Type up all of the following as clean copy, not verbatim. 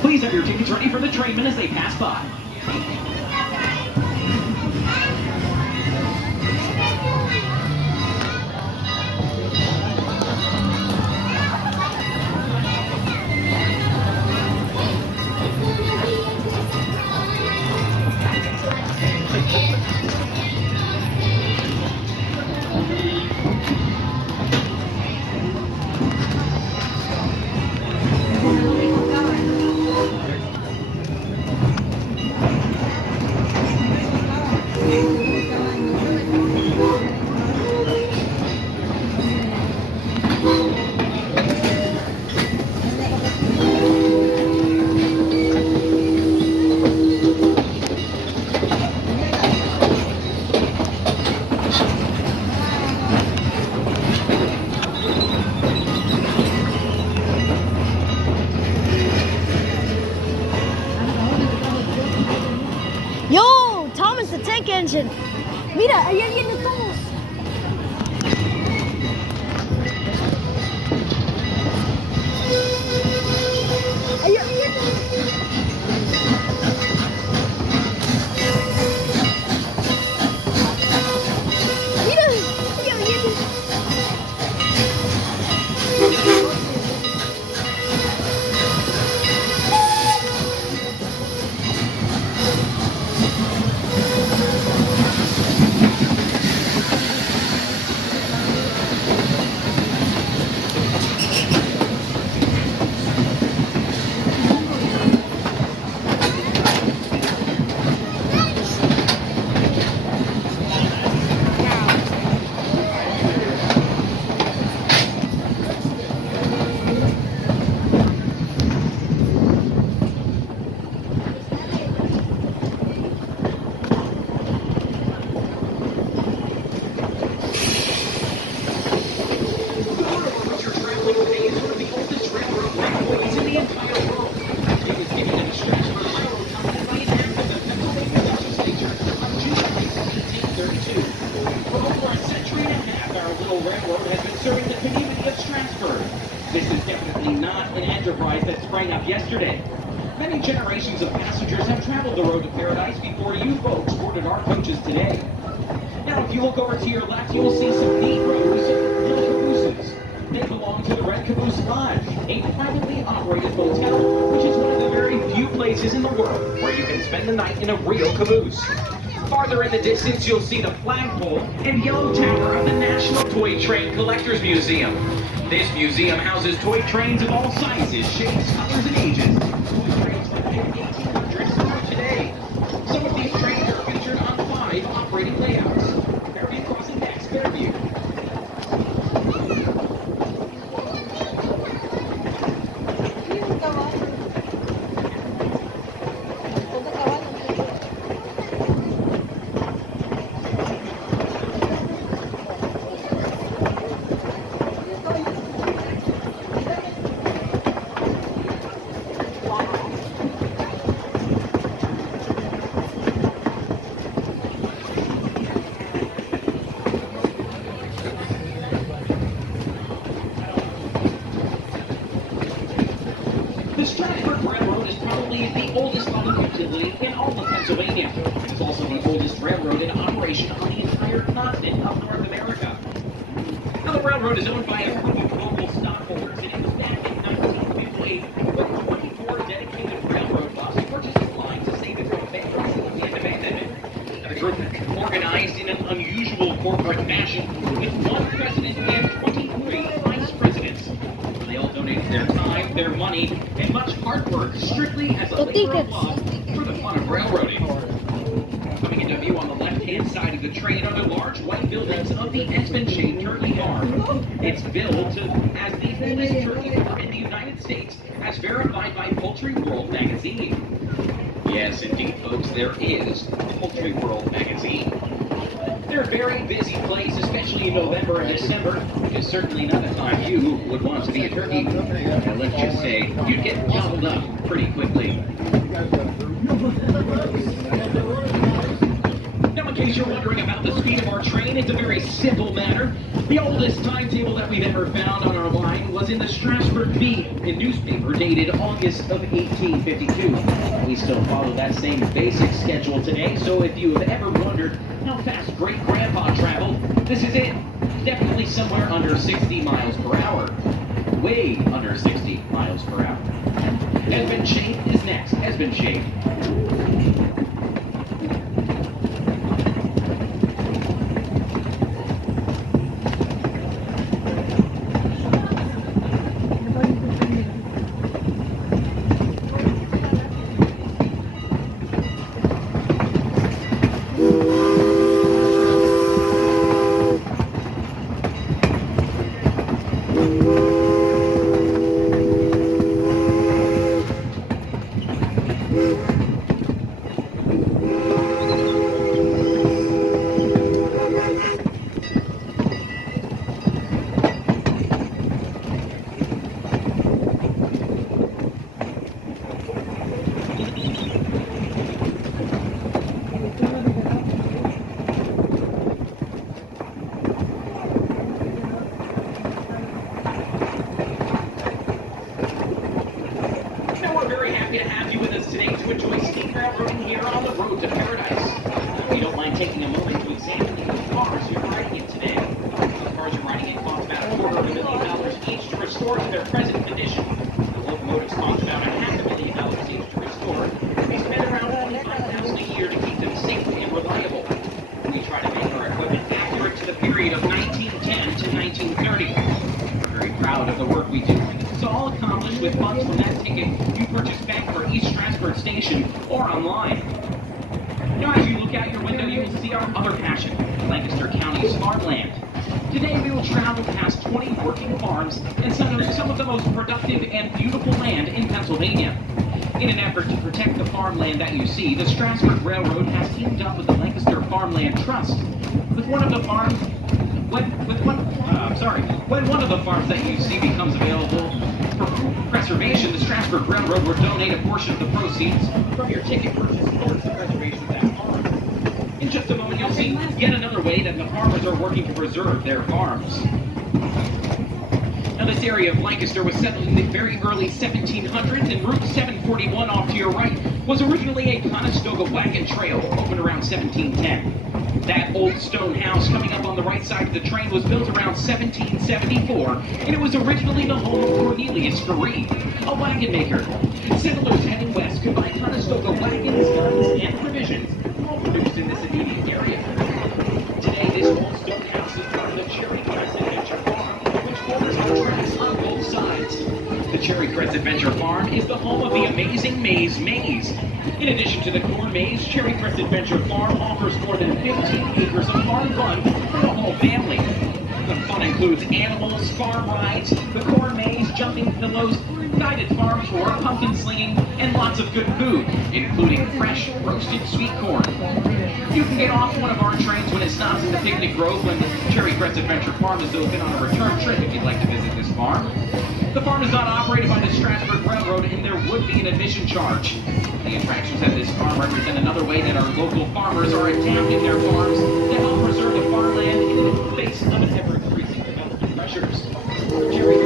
Please have your tickets ready for the trainmen as they pass by. Yo, Thomas the Tank Engine. Mira, allá vienen todos. Allá vienen. Mira, allá vienen. Railroad has been serving the community of Stratsburg. This is definitely not an enterprise that sprang up yesterday. Many generations of passengers have traveled the road to paradise before you folks boarded our coaches today. Now, if you look over to your left, you will see some neat rows of little cabooses. They belong to the Red Caboose Lodge, a privately operated hotel, which is one of the very few places in the world where you can spend the night in a real caboose. Farther in the distance, you'll see the flagpole and yellow tower of the National Toy Train Collectors Museum. This museum houses toy trains of all sizes, shapes, colors, and ages. Toy trains from the 1800s through today. Some of these trains are featured on 5 operating layouts. Fairview Crossing next, Fairview. The Stratsburg Railroad is probably the oldest public utility in all of Pennsylvania. It's also the oldest railroad in operation on the entire continent of North America. Now, the railroad is owned by a group of local stockholders, and it was back in 1958 when 24 dedicated railroad buses purchased the line to save it from bankruptcy at the end of abandonment. Now, the group organized in an unusual corporate fashion with one president and 23 vice presidents. They all donated their time, their money, and much hard work strictly as a labor of love for the fun of railroading. Coming into view on the left-hand side of the train are the large white buildings of the Espen Turkey Farm. It's billed as the oldest turkey farm in the United States, as verified by Poultry World magazine. Yes, indeed, folks, there is Poultry World magazine. They're a very busy place, especially in November and December, which is certainly not a time you would want to be a turkey. And let's just say, you'd get gobbled up pretty quickly. Now, in case you're wondering about the speed of our train, it's a very simple matter. The oldest timetable that we've ever found on our line was in the Strasburg Bee, a newspaper dated August of 1852. We still follow that same basic schedule today, so if you have ever wondered how fast great-grandpa traveled, this is it. Definitely somewhere under 60 miles per hour. Way under 60 miles per hour. Esmond Shape is next. Esmond Shape. To have you with us today to enjoy steam railroading here on the road to paradise. If you don't mind taking a moment to examine the cars you're riding in today. The cars you're riding in cost about $250,000 each to restore to their present condition. The locomotives cost about $500,000 each to restore. We spend around $25,000 a year to keep them safe and reliable. We try to make our equipment accurate to the period of 1910 to 1930. We're very proud of the work we do. It's all accomplished with funds from that ticket you purchase back for each Stratsburg station or online. Now, as you look out your window, you will see our other passion, Lancaster County's farmland. Today, we will travel past 20 working farms and some of the most productive and beautiful land in Pennsylvania. In an effort to protect the farmland that you see, the Stratsburg Railroad has teamed up with the Lancaster Farmland Trust. When one of the farms that you see becomes available for preservation, the Stratsburg Railroad will donate a portion of the proceeds from your ticket purchase towards the preservation of that farm. In just a moment, you'll see yet another way that the farmers are working to preserve their farms. Now, this area of Lancaster was settled in the very early 1700s, and Route 741 off to your right was originally a Conestoga wagon trail, opened around 1710. That old stone house coming up on the right side of the train was built around 1774, and it was originally the home of Cornelius Ferree, a wagon maker. Settlers heading west could buy Conestoga wagons, guns, and provisions, all produced in this immediate area. Today, this old stone house is part of the Cherry Crest Adventure Farm, which borders on tracks on both sides. The Cherry Crest Adventure Farm is the home of the amazing Maze Maze. In addition to the corn maze, Cherry Crest Adventure Farm offers more than 15 acres of farm fun for the whole family. The fun includes animals, farm rides, the corn maze, jumping pillows, guided farm tour, pumpkin slinging, and lots of good food, including fresh, roasted sweet corn. You can get off one of our trains when it stops in the Picnic Grove when the Cherry Crest Adventure Farm is open on a return trip if you'd like to visit this farm. The farm is not operated by the Stratsburg Railroad, and there would be an admission charge. The attractions at this farm represent another way that our local farmers are adapting their farms to help preserve the farmland in the face of an ever-increasing development pressures. Cherry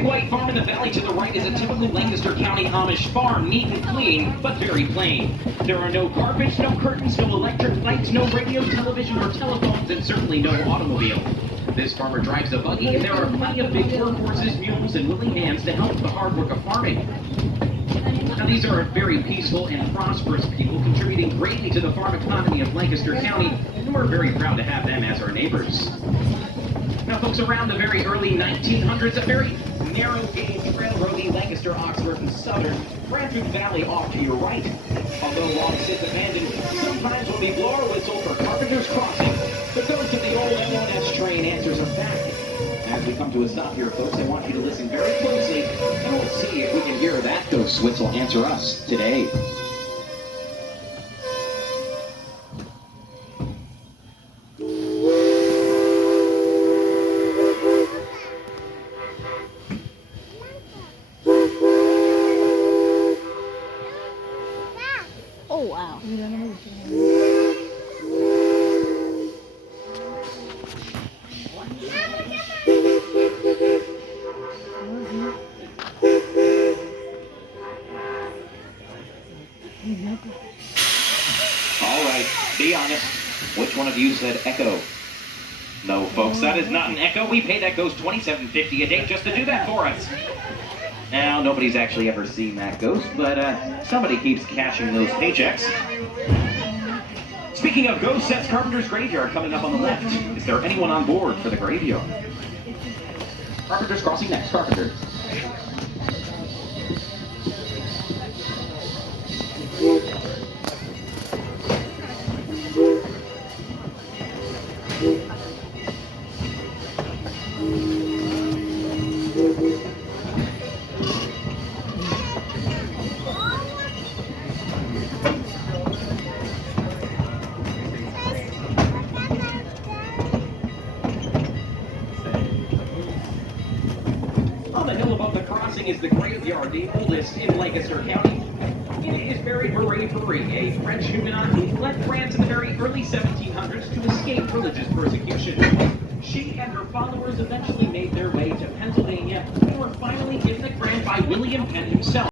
big white farm in the valley to the right is a typical Lancaster County Amish farm, neat and clean, but very plain. There are no carpets, no curtains, no electric lights, no radio, television, or telephones, and certainly no automobile. This farmer drives a buggy, and there are plenty of big workhorses, mules, and willing hands to help the hard work of farming. Now, these are very peaceful and prosperous people, contributing greatly to the farm economy of Lancaster County, and we're very proud to have them as our neighbors. Now, folks, around the very early 1900s, a very narrow-gauge railroad, the Lancaster, Oxford, and Southern, ran through the valley off to your right. Although long since abandoned, sometimes when we blow our whistle for Carpenter's Crossing, the ghost of the old M1S train answers us back. As we come to a stop here, folks, I want you to listen very closely, and we'll see if we can hear that ghost whistle answer us today. Oh, wow. All right, be honest. Which one of you said echo? No, folks, that is not an echo. We pay that ghost $27.50 a day just to do that for us. Now, nobody's actually ever seen that ghost, but somebody keeps cashing those paychecks. Speaking of ghosts, that's Carpenter's Graveyard coming up on the left. Is there anyone on board for the graveyard? Carpenter's Crossing next. Carpenter. On the hill above the crossing is the graveyard, the oldest in Lancaster County. In it is buried Marie Curie, a French Huguenot who fled France in the very early 1700s to escape religious persecution. She and her followers eventually made their way to Pennsylvania and were finally given the grant by William Penn himself.